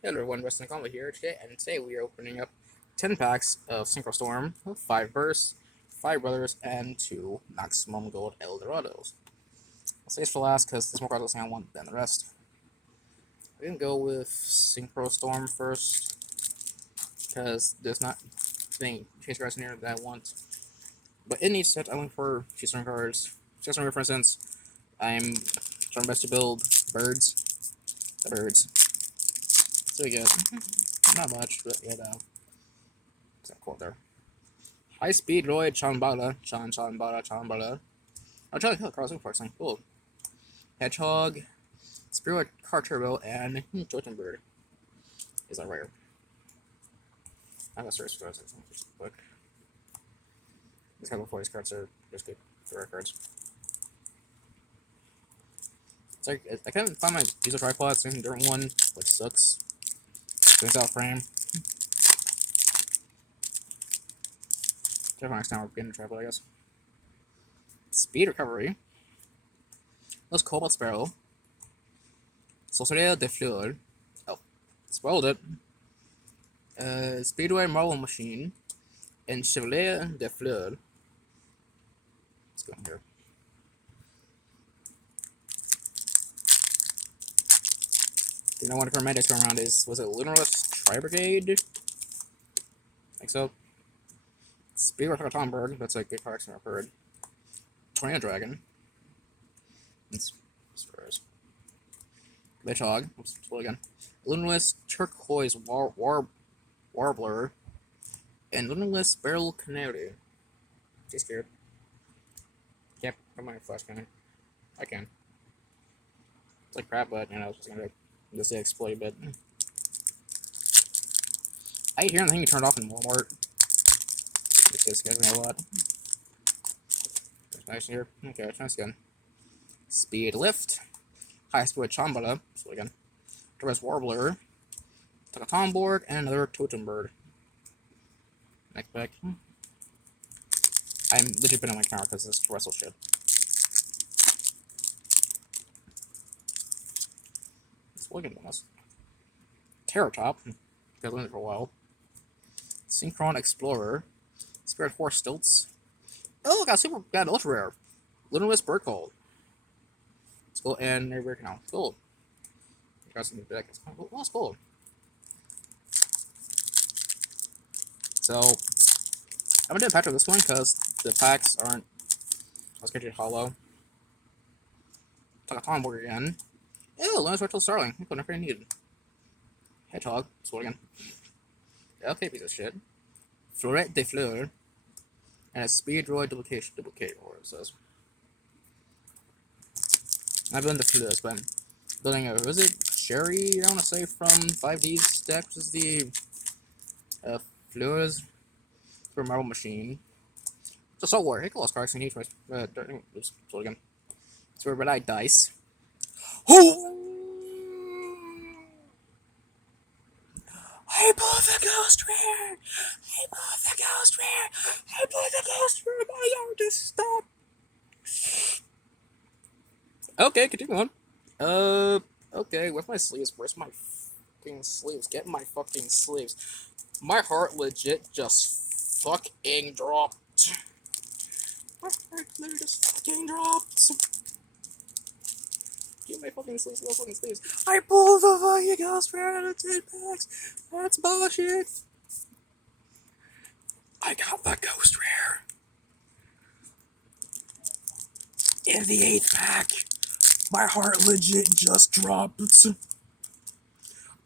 Hello everyone, Western Combo here today, and today we are opening up 10 packs of Synchro Storm, 5 Bursts, 5 Brothers, and 2 Maximum Gold Eldorados. I'll say this for last because there's more cards I want than the rest. We're gonna go with Synchro Storm first, because there's not any chase cards in here that I want. But in each set, I'm looking for chase cards. Chase for instance, I'm trying my best to build birds. The birds. So we get not much, but you know. It's not cool there. High speed droid Chanbala. I'll try to kill Carlson for something cool. Hedgehog, Spirit Car Turbo, and Jotunbird is a rare. I'm gonna search for something quick. These couple of these cards are just good for rare cards. It's like I can't find my diesel tripod, so I'm doing one, which sucks. Brings out frame. Next time we're getting a tripod, I guess. Speed recovery. Let's Cobalt Sparrow. Sorcerer de Fleur. Oh, spoiled it. Speedway Marble Machine. And Chevalier de Fleur. Let's go here. You know what the Medics going around is? Was it Lunarless Tri Brigade? I think so. Speedway Tomberg. That's a good card I've heard. Tornado Dragon. It's stars. Hedgehog. Oops, slow again. Lunarless Turquoise Warbler. And Lunarless Barrel Canary. She's scared. Can't put my flash cannon. I can. It's like crap, but you know, it's just gonna just explode a bit. I hate hearing the thing you turned off in Walmart. This just scares me a lot. There's nice here. Okay, let's try this again. Speed Lift. High Speed Chambala. So again. Torres Warbler. Takatomborg, and another Totem Bird. Next pack. I'm legit been on my camera because this wrestle shit. Let's look at this. Terratop. Got learned it for a while. Synchron Explorer. Spirit Horse Stilts. Oh, got ultra rare. Lunarless Bird Call. Let's go and rare canal. Gold. Got some deck. Oh, that's cool. So I'm gonna do a patch of this one because the packs aren't. Let's get you hollow. Talk a Tomborg again. Ew, Lunarless Virtual Starling. I never needed. Hedgehog. Sword again. Okay, piece of shit. Florette de Fleur. And a Speed Droid Duplicate, or it says. I've done the Fleurs, but I'm building a, was it Sherry, I want to say, from 5D's deck, which is the Fleurs for Marble Machine. It's a Salt War. Hey, lost cards. I need twice. Oops, so again. It's for Red Eye Dice. Oh! I pulled the Ghost Rare! I pulled the Ghost Rare! I pulled the Ghost Rare! My artist, stop! Okay, continue on. Okay, where's my sleeves? Where's my fucking sleeves? Get my fucking sleeves. My heart legit just fucking dropped. My heart literally just fucking dropped. Get my fucking sleeves, no fucking sleeves. I pulled the fucking Ghost Rare out of 10 packs. That's bullshit. I got the Ghost Rare. In the 8th pack. My heart legit just dropped.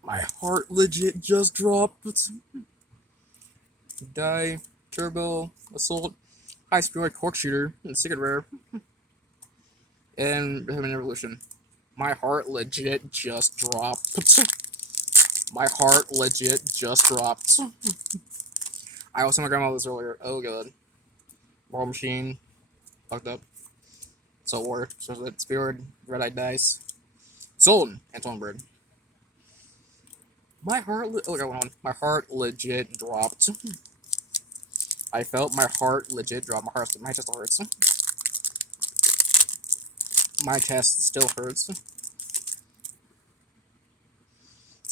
My heart legit just dropped. Die, Turbo, Assault, High Speed Cork Shooter, and Secret Rare, and Heaven Evolution. My heart legit just dropped. My heart legit just dropped. I was telling my grandma this earlier. Oh god. Marble Machine. Fucked up. Soul War. Spirit. Red Eye Dice. Zoltan. Antoine Bird. My heart. Oh, I got one on. My heart legit dropped. I felt my heart legit drop. My chest still hurts. My chest still hurts.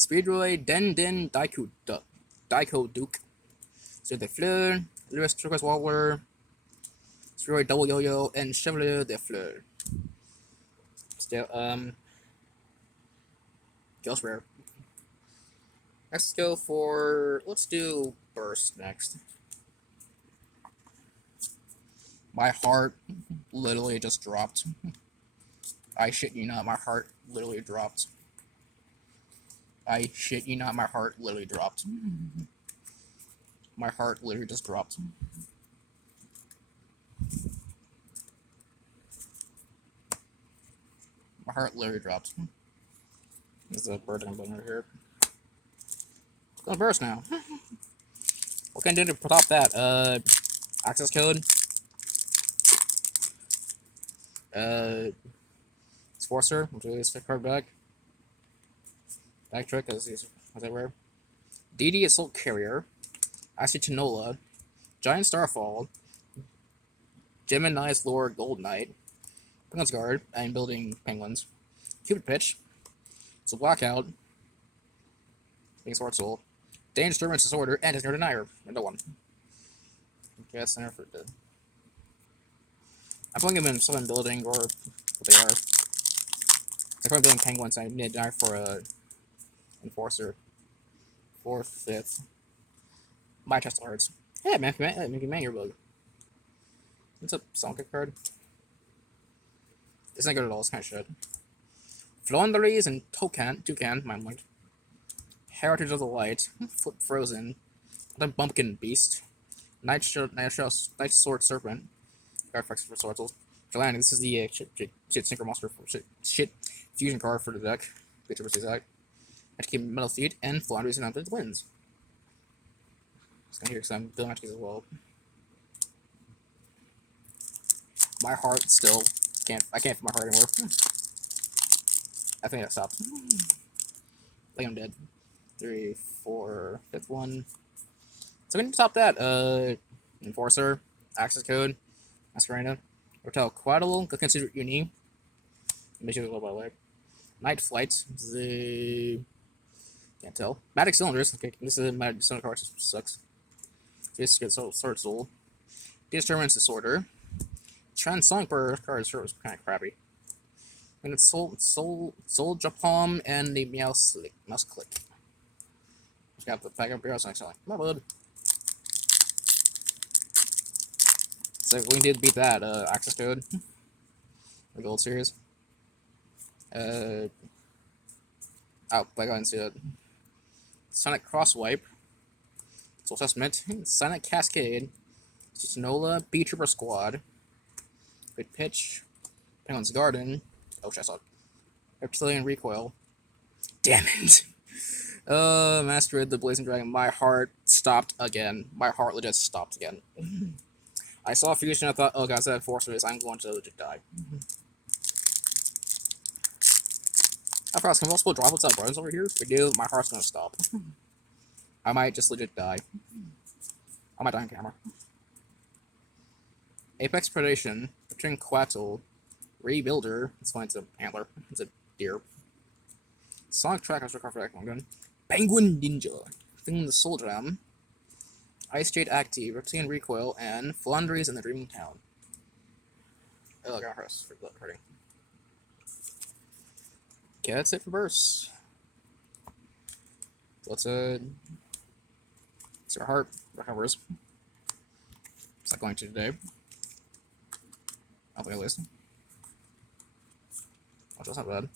Speedroid, Den Daiko Duke. So the Fleur, Lewis Turquoise Wobbler, Speedroid Double Yo-Yo, and Chevalier de Fleur. Still, Ghost Rare. Let's go for, let's do Burst next. My heart literally just dropped. I shit you not, my heart literally dropped. I shit you not, my heart literally dropped. My heart literally just dropped. My heart literally dropped. There's a bird I'm putting right here. It's gonna burst now. What can I do to top that? Access code. Enforcer, which is the card back. Back trick, as that rare. DD Assault Carrier. Acetinola. Giant Starfall. Gemini's Lord Gold Knight. Penguin's Guard. I'm building penguins. Cupid Pitch. It's a Blackout. Being Sword Soul. Dangerous Disturbance Disorder, and Ignore Denier. Another one. Okay, that's center for dead. I'm pulling them in Southern Building, or what they are. If I'm building penguins, I need to die for a Enforcer. 4th, 5th. My chest hurts. Yeah, man, man, your bug. What's a Sonic card? It's not good at all, it's kind of shit. Flounderies and Toucan, mind linked. Heritage of the Light, Flip Frozen, then Bumpkin Beast, Night Sword Serpent, card effects for Sword Souls. Jelani, this is the shit Synchro Monster for shit fusion card for the deck. Picture versus Zach. I have to keep Metal Feet and Flounderies and Undead Wins. It's gonna hear because I'm building matches as well. My heart still I can't feel my heart anymore. I think I stopped. I think I'm dead. 3, 4, 5th one. So we need to top that. Enforcer, Access Code, Masquerada, Hotel Quaddle, Consider Uni. Make sure a little by way. Night Flight, can't tell. Magic Cylinders, okay, this is my Cylinder card, sucks. This good Sword Soul. Determinants Disorder. Transonic cards was kind of crappy. And it's Soul Japalm and the Mouse Click. Just got the pack up here, I was like, my bud. So we did beat that, Access Code. The Gold Series. Oh, I got into it. Sonic Crosswipe. Soul Testament. Sonic Cascade. Sonola, B-Trooper Squad. Good Pitch. Penguin's Garden. Oh, shit, I saw it. Reptilian Recoil. Damn it. Master of the Blazing Dragon. My heart stopped again. My heart legit stopped again. I saw Fusion, I thought, oh god, instead of Forces, I'm going to legit die. I forgot, can multiple droplets out burns over here? If we do, my heart's gonna stop. I might just legit die. I might die on camera. Apex Predation, Return Quattl, Rebuilder, it's fine, it's an antler, it's a deer. Sonic Track, I was recovering for that one gun. Penguin Ninja, Thing the Soul Dram, Ice Jade Active, Reptilian Recoil, and Flounderies in the Dreaming Town. Oh, I got hurting. Okay, that's it for bursts. Let's see our heart recovers. It's not going to today. I'll play a list. Oh, that's not bad.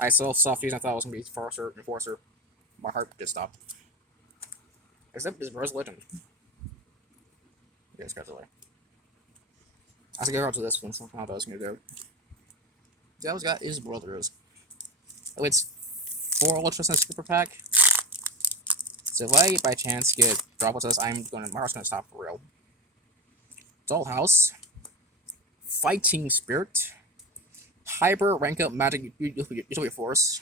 I saw soft fusion, I thought it was gonna be Enforcer. My heart just stopped. Except his Rose Legend. Yeah, it's got delay. I have to go out to this one, so how I was gonna do. The other got is Brothers. Oh, it's 4 Ultras in a super pack. So if I by chance get droplets, my heart's gonna stop for real. Dollhouse. Fighting Spirit. Hyper Rank Up Magic Utility Force.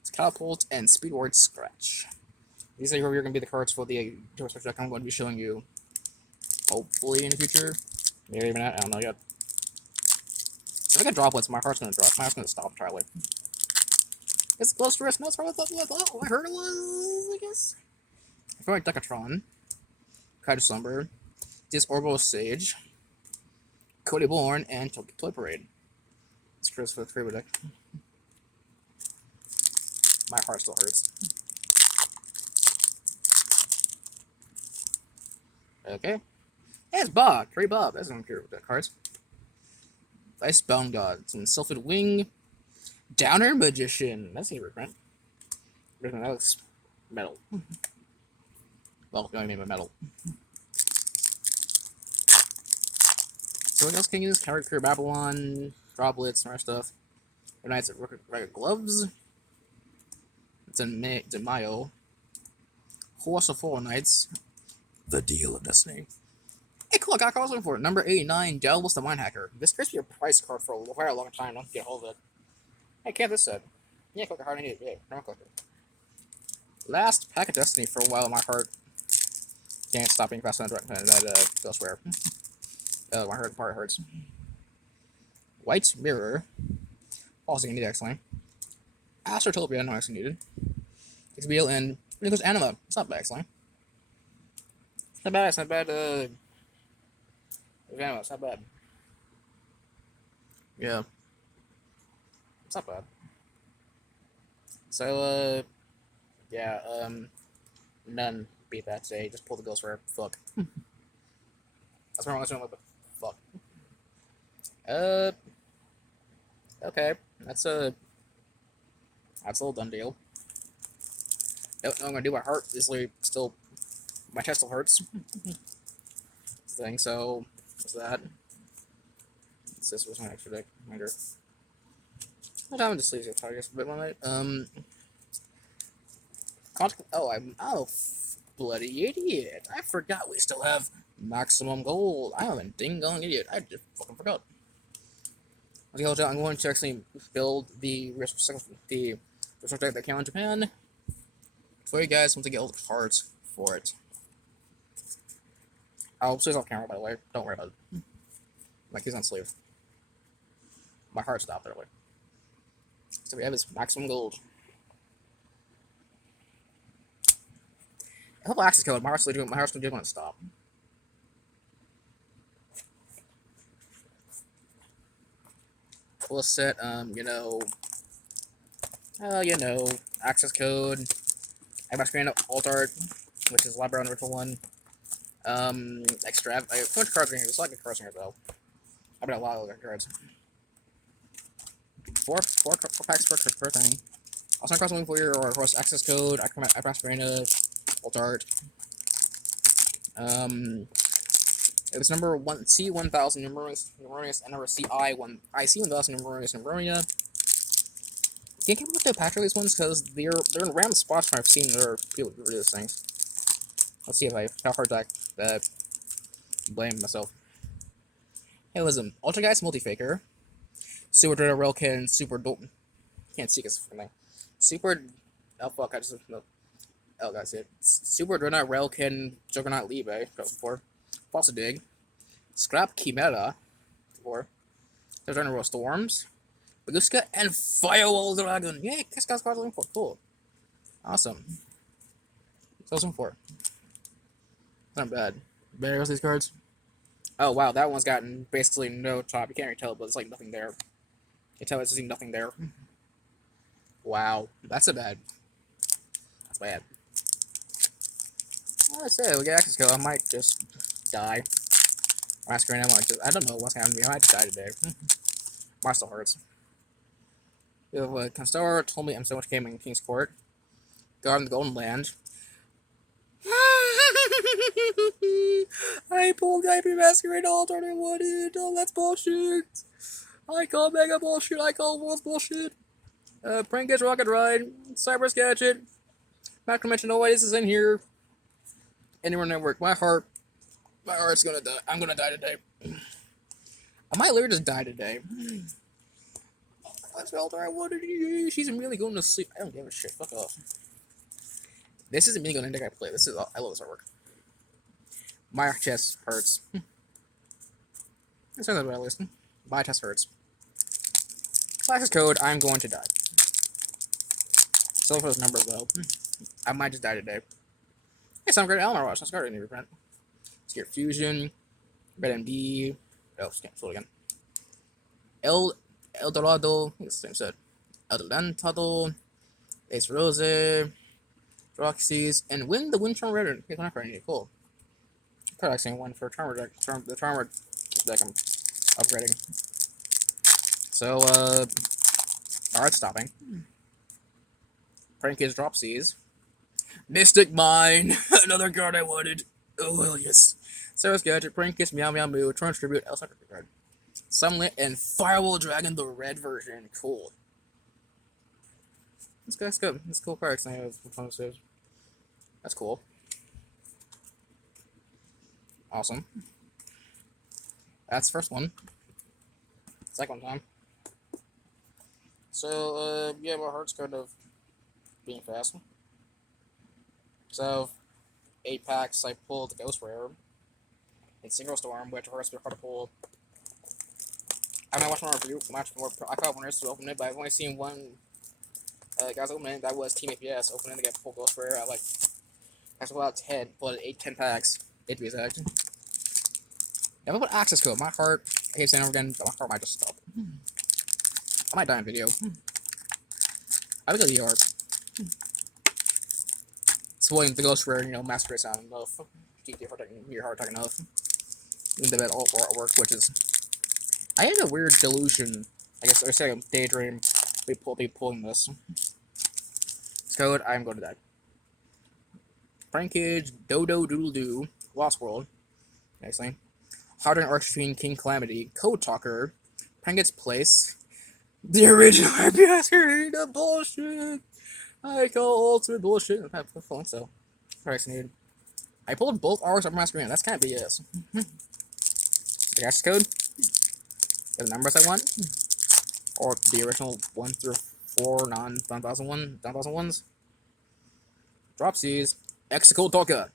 It's Catapult and Speedward Scratch. These are going to be the cards for the special deck I'm going to be showing you, hopefully in the future. Maybe even not, I don't know yet. So if I get droplets, my heart's going to drop. My heart's going to stop entirely. It's close to us. No, it's probably what I heard it was, I guess. I feel like Decatron, Kaiju Slumber, Disorbital Sage, Cody Born, and Toy Parade. It's Chris for the favorite deck. My heart still hurts. Okay. Hey, it's Bob. Trey Bob. That's not cute with that cards. Icebound Gods and Sylphid Wing. Downer Magician. That's a reprint. That looks metal. Well, I mean metal. So what else can you use? Coward Career Babylon, Droplets, and other stuff. Knights of Rugged Gloves. It's in Mayo. Horse of Four Knights. The Deal of Destiny. Hey, cool, I got cards looking for it. Number 89, Delvis the Mind Hacker. This could be a price card for a very long time. Don't get a hold of it. Hey, can't this said? Yeah, click a heart, I need it. Yeah, don't click it. Last pack of Destiny for a while in my heart. Can't stop being fast on that elsewhere. My heart part hurts. White Mirror. Also need excellent. Astrotopia, no actually needed. XBL and here goes Anima. It's not bad excellent. It's not bad, it's not bad, Anima, it's not bad. Yeah. It's not bad. So, yeah, none beat that today. Just pull the Ghost Rare. Fuck. That's what I'm going with. Fuck. Okay. That's a little done deal. Nope, no, I'm gonna do my heart. Is still, my chest still hurts. Thing, so, what's that? This was my extra deck. Reminder. What time to sleep? I guess a bit more night. Oh, bloody idiot! I forgot we still have maximum gold. I am a ding-dong idiot. I just fucking forgot. I'm going to actually build the resource deck that came out in Japan for you guys once I get all the cards for it. I'll switch off camera, by the way. Don't worry about it. Like he's on sleeve. My heart stopped earlier. So we have his maximum gold. I hope access code. My heart's doing want to stop. We'll set access code. I have my screen alt art, which is library on the virtual one. Extra. I have a bunch of cards in here. There's a lot of cards in here though. I've got a lot of other cards. Four packs per thing. Also, cross link for your or cross access code. I press Marina, alt art. It was number C1000 Numerous and number IC1000 Numerous Numeria. Can't keep up with the pack for these ones because they're in random spots where I've seen other people do these things. Let's see if I how hard that blame myself. Hey, listen, Ultra Guys Multifaker, Super Dreader Railkin, can't see this for me. Oh fuck, I just no. Oh guys, it Super Dreadnought Railkin Juggernaut Libe for False Dig, Scrap Chimera for there's Royal Storms, Baguska, and Firewall Dragon. Yay, this guy's cards looking for cool. Awesome. So some for. Not bad. Better else these cards. Oh wow, that one's gotten basically no top. You can't really tell, but it's like nothing there. You can tell it's just nothing there. Wow, that's a bad. That's bad. Well, that's it. We get access code. I might just die. Masquerade, I don't know what's happening to me. I might just die today. My still hurts. We have Constellar told me I'm so much gaming in King's Court. Garden of the Golden Land. I pulled IP Masquerade alternate wanted. Oh, that's bullshit. I call Mega bullshit. I call World's bullshit. Prank Gets Rocket Ride. Cyber Gadget. Not to mention Oasis is in here. Anywhere network. My heart's gonna die. I'm gonna die today. I might literally just die today. That's all I wanted. She's immediately going to sleep. I don't give a shit. Fuck off. This isn't me going to deck I play. I love this artwork. My chest hurts. That's not bad, listen. My chest hurts. Classic code, I'm going to die. Still for this number low. I might just die today. Hey, some great Elmer Rush. Let's go to reprint. Scare Fusion. Red MD. Oh, can't slow again. El Dorado. I think it's the same set. El Delantado. Ace Rose. Roxy's. And win the Windcharm Red. Okay, not for any. Cool. Could actually win for Charmer deck. The Charmer deck I'm upgrading. So, alright, stopping. Prankage Drop Seas. Mystic Mine! Another card I wanted. Oh, well, yes. Sarah's Gadget, Prankage, Meow Meow Moo, Torrent Tribute, Elsa card. Sunlit, and Firewall Dragon, the red version. Cool. That's good. That's cool cards. That's cool. Awesome. That's the first one. Second time. So, yeah, my heart's kind of being fast. So, 8 packs, I pulled the Ghost Rare. In Single Storm, which hurts me hard to pull. I haven't watched more review, much more. I caught winners to open it, but I've only seen one guys open it. That was Team APS opening to get pulled Ghost Rare. I that's about 10, pulled 10 packs. 8 to be exact. If I put access code, my heart, I keep saying over again, my heart might just stop. I might die in video. I would go to the ER. Spoiling the Ghost Rare, master sound enough. Keep your heart attack enough. In the bed alt artwork, which is. I had a weird delusion. I guess I was saying a daydream. Be pulling this. This code, I'm going to die. Prankage, Dodo Doodle Doo, Lost World. Next thing. Harding Archfiend, King Calamity, Code Talker, Prankage's Place. The original RPS the bullshit! I call ultimate bullshit. So, needed. I pulled both arcs off my screen. That's kind of BS. The access code. The numbers I want. Or the original 1 through 4 non-1001s. Drop Seas. Exical Talker.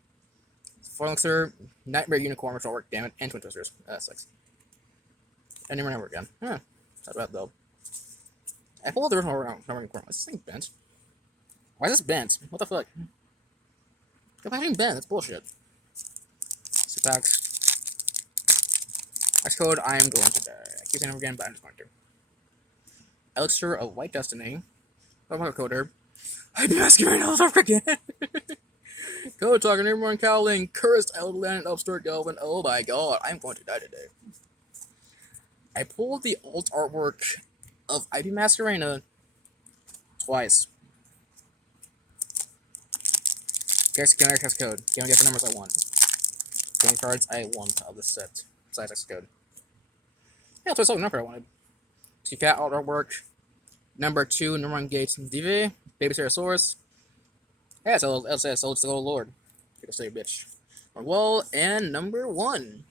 Forlixer. Nightmare Unicorn, which will work, damn it. And Twin Twisters. That sucks. And never again. Huh. Not bad though. I pulled the original Unicorn. Is this thing bent? Why is this bent? What the fuck? Go back being bent. That's bullshit. 2 packs. Next code, I am going to die. I keep saying it again, but I'm just going to. Elixir of White Destiny. Coder. I'm asking right now again. Code Talker, Newborn Cowling, Cursed Eldland, and Upstart Galvin. Oh my god, I'm going to die today. I pulled the alt artwork of IP Masquerena twice. Guys, can I text code? Can I get the numbers I want? How many cards I want of this set? Besides text code. Yeah, that's the number I wanted. Cat alt artwork. Number 2, number 1 Gates DV. Baby Ceratosaurus. Yeah, it's the Gold Lord. Take a stay, bitch. Well, and number 1.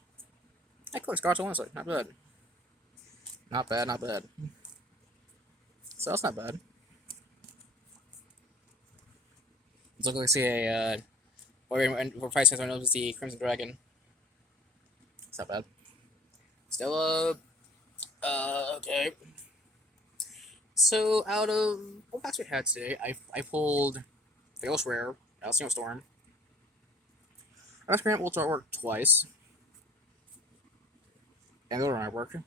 I collect cards honestly. Not bad. Not bad, not bad. So that's not bad. Let's look, see a, for 5 cents, I know it's the Crimson Dragon. It's not bad. Still, okay. So, out of what packs we had today, I pulled the Ghost Rare, Single Storm. I was Grant Ultra Artwork twice. And the other artwork.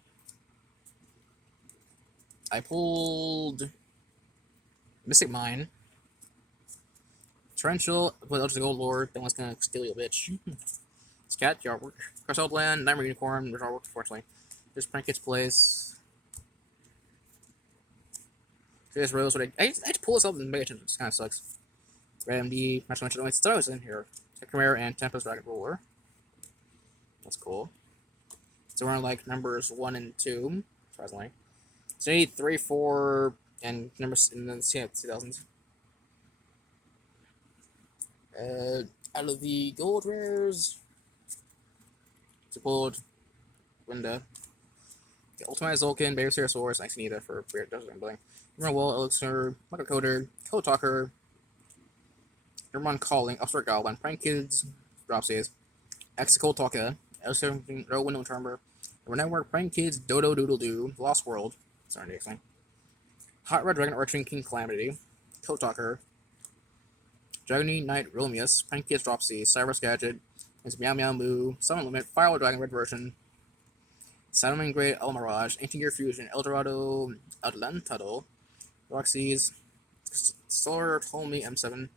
I pulled Mystic Mine. Torrential, put out to the Gold Lord, then one's gonna steal you, bitch. It's Cat, the artwork. Cross Land, Nightmare Unicorn, there's artwork, unfortunately. There's Prankage Place. There's Rose, I had to pull this up and make it, it kind of sucks. Red MD, Match Lunch, only stars in here. Chimera and Tempest Dragon Ruler. That's cool. So we're on like numbers 1 and 2, surprisingly. So we need 3, 4, and numbers in the 2000s. Out of the gold rares, pulled Winda. The Ultimate Zolkin, Baby Ceratosaurus, nice Nita for Weird Desert and Bling. Emerald Wall, Elixir, Michael Coder, Code Talker, Hermon Calling, Upstart Goblin, Prank Kids, Drop Saves, Exical Talker, Elixir, Row Window Charmer, Network, Prank Kids, Dodo Doodle Doo, Lost World, sorry, next thing. Hot Red Dragon, Arching King Calamity, Code Talker, Dragonite Knight Romius, Pancake Dropsy, Cyrus Gadget, is Meow Meow Moo, Summon Limit, Firewall Dragon Red version, Saturn Great El Mirage, Ancient Gear Fusion, Eldorado Atlantado, Roxy's, Solar Ptolemy M7.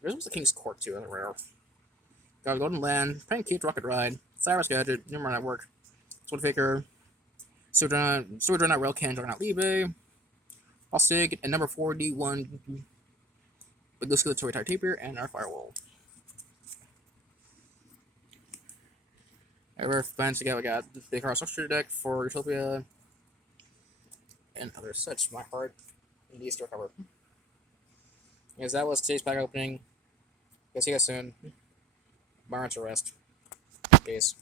There's also King's Court too, that's rare. Got Golden Land, Pancake Rocket Ride, Cyrus Gadget, Numer Network, Sword Faker, Sword Dreadnought Railcan, Juggernaut Libe, Bostig, and number 41, Bigosculatory Tire Tapier, and our Firewall. However, plans to we got the Car Structure deck for Utopia and other such. My heart needs to recover. Because that was today's pack opening. Guess you guys soon. My to rest. Peace.